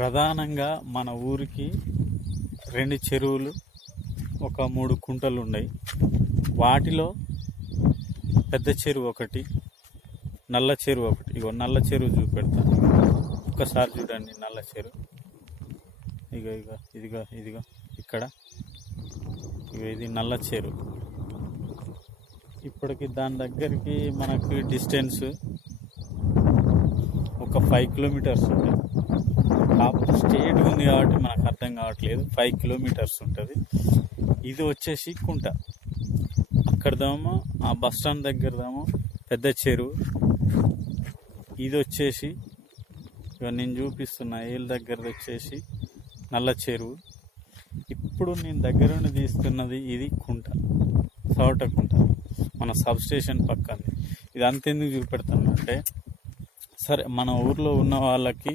ప్రధానంగా మన ఊరికి 2 చెరువులు, ఒక 3 కుంటలు ఉన్నాయి. వాటిలో పెద్ద చెరువు ఒకటి, నల్ల చెరువు ఒకటి. ఇగో నల్ల చెరువు చూపెడతా, ఒక్కసారి చూడండి. నల్ల చెరువు ఇగో ఇగో ఇదిగో ఇదిగో ఇక్కడ, ఇగో ఇది నల్ల చెరువు. ఇప్పటికి దాని దగ్గరికి మనకి డిస్టెన్స్ ఒక 5 కిలోమీటర్స్ ఉంటుంది. కాకపోతే స్టేట్ ఉంది కాబట్టి మనకు అర్థం కావట్లేదు. 5 కిలోమీటర్స్ ఉంటుంది. ఇది వచ్చేసి కుంట. అక్కడదేమో ఆ బస్ స్టాండ్ దగ్గరదేమో పెద్ద చెరువు. ఇది వచ్చేసి ఇక నేను చూపిస్తున్నా ఏళ్ళ దగ్గరది వచ్చేసి నల్ల చెరువు. ఇప్పుడు నేను దగ్గరుండి తీస్తున్నది ఇది కుంట, సౌట కుంట, మన సబ్ స్టేషన్ పక్కన. ఇది అంతెందుకు చూపెడతాను అంటే, సరే మన ఊర్లో ఉన్న వాళ్ళకి